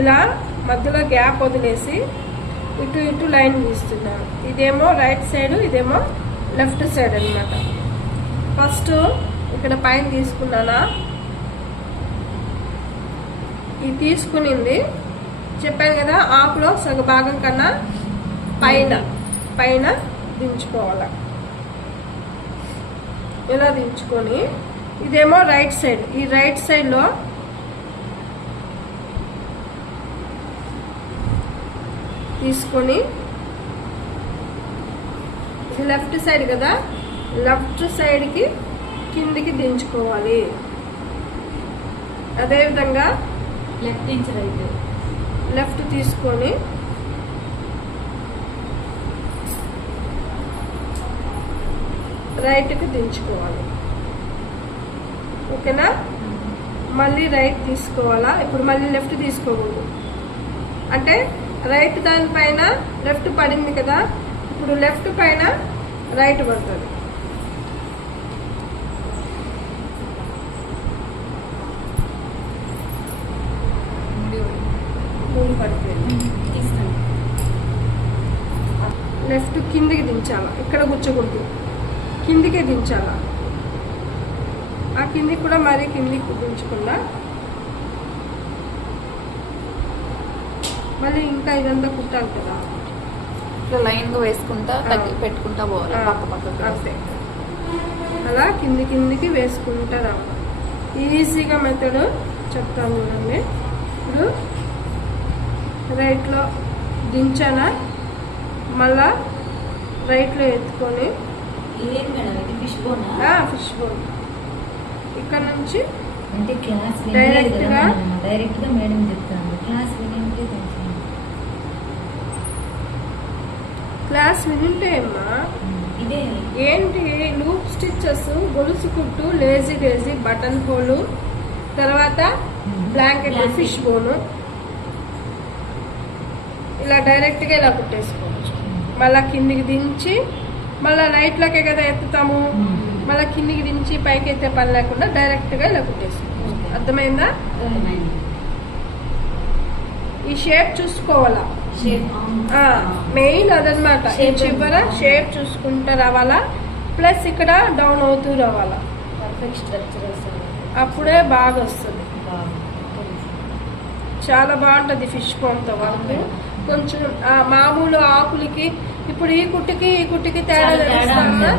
ఇలా మధ్యలో గ్యాప్ వదిలేసి ఇటు ఇటు లైన్ గీస్తున్నాను. ఇదేమో రైట్ సైడ్, ఇదేమో లెఫ్ట్ సైడ్ అన్నమాట. ఫస్ట్ ఇక్కడ పైన తీసుకున్నానా, ఇది తీసుకునింది చెప్పాను కదా, ఆకులో సగ భాగం కన్నా పైన దించుకోవాలి. ఇలా దించుకొని ఇదేమో రైట్ సైడ్, ఈ రైట్ సైడ్లో తీసుకొని ఇది లెఫ్ట్ సైడ్ కదా, లెఫ్ట్ సైడ్కి కిందికి దించుకోవాలి. అదేవిధంగా లెఫ్ట్ నుంచి రైట్, లెఫ్ట్ తీసుకొని రైట్కి దించుకోవాలి. ఓకేనా? మళ్ళీ రైట్ తీసుకోవాలా. ఇప్పుడు మళ్ళీ లెఫ్ట్ తీసుకోకూడదు, అంటే రైట్ దానిపైన లెఫ్ట్ పడింది కదా, ఇప్పుడు లెఫ్ట్ పైన రైట్ పడుతుంది. మూడు పడిపోయింది. లెఫ్ట్ కిందికి దించాలా, ఇక్కడ కూర్చోకూడదు, కిందికే దించాలా. ఆ కిందికి కూడా మరీ కిందికి దించకుండా మళ్ళీ ఇంకా ఇదంతా కుట్టాలి కదా, ఇట్లా లైన్గా వేసుకుంటా పెట్టుకుంటా పోవాలి పక్క పక్కకి. అంతే, అలా కిందికి వేసుకుంటా రావాలి. ఈజీగా మెథడ్ చెప్తాను చూడండి. ఇప్పుడు రైట్లో దించానా, మళ్ళా రైట్లో ఎత్తుకొని ఫిష్ బోన్ ఇక్కడ నుంచి అంటే క్లాస్ డైరెక్ట్ గా మేడం చెప్తాను. క్లాస్ వింటే అమ్మా ఇదే ఏంటి లూప్ స్టిచెస్, గొలుసు కుట్టు, లేజీ బటన్ హోలు, తర్వాత బ్లాంకెట్, ఫిష్ బోను, ఇలా డైరెక్ట్ గా ఇలా కుట్టేసుకోవచ్చు. మళ్ళా కిందికి దించి మళ్ళా లైట్లకే కదా ఎత్తుతాము, మళ్ళీ కిందికి దించి పైకి ఎత్తే పని లేకుండా డైరెక్ట్ గా ఇలా కుట్టేసుకోవచ్చు. అర్థమైందా? ఈ షేప్ చూసుకోవాలా, మెయిన్ అదనమాట. ఈ చివర షేప్ చూసుకుంటూ రావాలా, ప్లస్ ఇక్కడ డౌన్ అవుతూ రావాలా, అప్పుడే బాగా వస్తుంది. చాలా బాగుంటది ఫిష్ బోన్తో వర్క్. కొంచెం మామూలు ఆకులకి ఇప్పుడు ఈ కుట్టుకి తేడా తెలుస్తుందా?